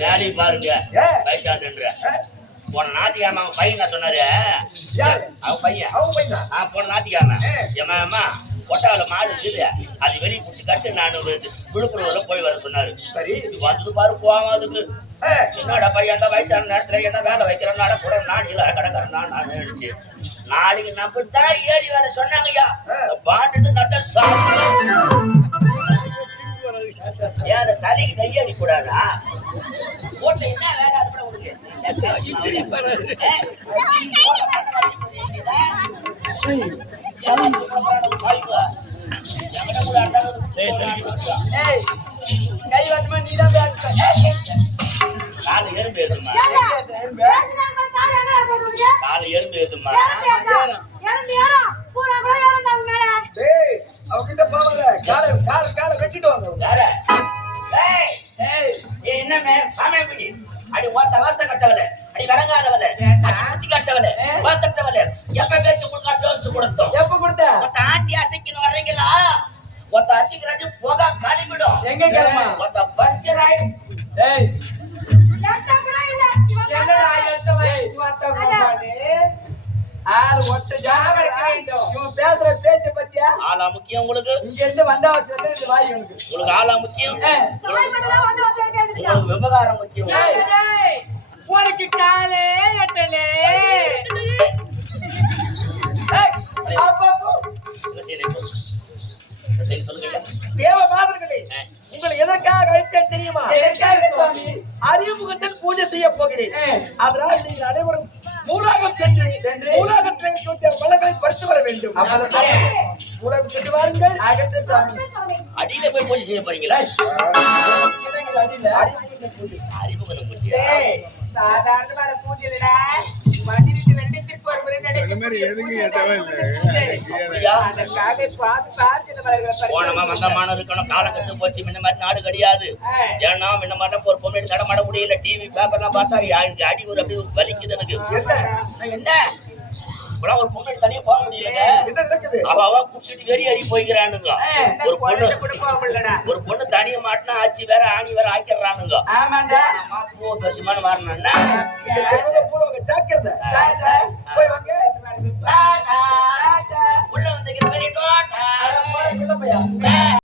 வேலையை பாருங்க வயசான போன ஞாயிற்றுக்கிழமை அவன் பையன் நான் சொன்னாரு அவன் பையன் போன ஞாயிற்றுக்கிழமை ஏமா கொட்டாவில் மாடு இருக்குது அது வெளியே பிடிச்சி கட்டு நான் விழுப்புரம் போய் வர சொன்னாரு. சரி வந்தது பாரு போவாதுக்கு என்னோட பையன் அந்த வயசான நேரத்துல என்ன வேலை வைக்கிறனால கூட நான் இல்லை கிடக்கிறேன் நான் நினைச்சு நாளைக்கு நம்ம தான் ஏறி வேலை சொன்னாங்கய்யா பாட்டு நட்ட ஏன் தலைக்கு கையடி கூடாதா போட்ட என்ன வேலை அது கூட உனக்கு கை வட்டமா நீதான் கால எறும்பு ஏதுமா கால எறும்பு ஏதுமா அவகிட்ட போவாத கால கால கால வெட்டிட்டு வாங்க என்னமே பாமேபிடி அடி ஓட்ட வாஸ்த கட்டவல அடி விளங்காதவல அடி கட்டவல வாத்தட்டவல எப்ப பேசி கொடுத்தா டோஸ் கொடுத்தோம் எப்ப கொடுத்த ஒத்த ஆட்டி அசைக்கின வரீங்களா ஒத்த அட்டிக்கிறாடி போகா காலிமிடும் எங்க கிளமா ஒத்த பஞ்சராய் டேய் லட்டங்கற இல்ல என்னடா எடுத்தவே வாத்த கோபாடி ஆள் ஒட்ட ஜாம வைக்கணும் இவன் பேசுற பேச்ச பத்தியா ஆளா முக்கியம் உங்களுக்கு இங்க இருந்து வந்தா வந்து வாய் உங்களுக்கு ஆளா முக்கியம் வாய் மட்டும் தான் வந்து விவகாரம் முக்கியம் டேய் உனக்கு காலே எட்டலே சரி சொல்லுங்க தேவ மாதர்களே உங்களை எதற்காக அழைத்தேன் தெரியுமா சுவாமி அறிமுகத்தில் பூஜை செய்ய போகிறேன் அதனால் நீங்கள் அனைவரும் மூலாகம் சென்று மூலாகத்தில் தோன்றிய மலர்களை பறித்து வர வேண்டும் மூலாகம் சென்று வாருங்கள் அகற்ற சுவாமி அடியில போய் பூஜை செய்ய போறீங்களா அறிமுக பூஜை சாதாரணமான பூஜை இல்லடா மனிதனுக்கு வெண்டிக்கு ஒரு முறை காலகட்டம் போச்சு இந்த மாதிரி நாடு கிடையாது. ஏன்னா இந்த மாதிரி ஒரு பொண்ணு நடமாட முடியல. டிவி பேப்பர்லாம் பார்த்தா அடி ஒரு அப்படி வலிக்குது எனக்கு. என்ன இப்பெல்லாம் ஒரு பொண்ணு தனியா போக முடியல. அவ குடிச்சிட்டு வெறி அறி போய்க்கிறானுங்க. ஒரு பொண்ணு தனியா மாட்டினா ஆச்சி வேற ஆணி வேற ஆக்கிடுறானுங்க. பேசுமான வரணும்னா உள்ள வந்து பெரிய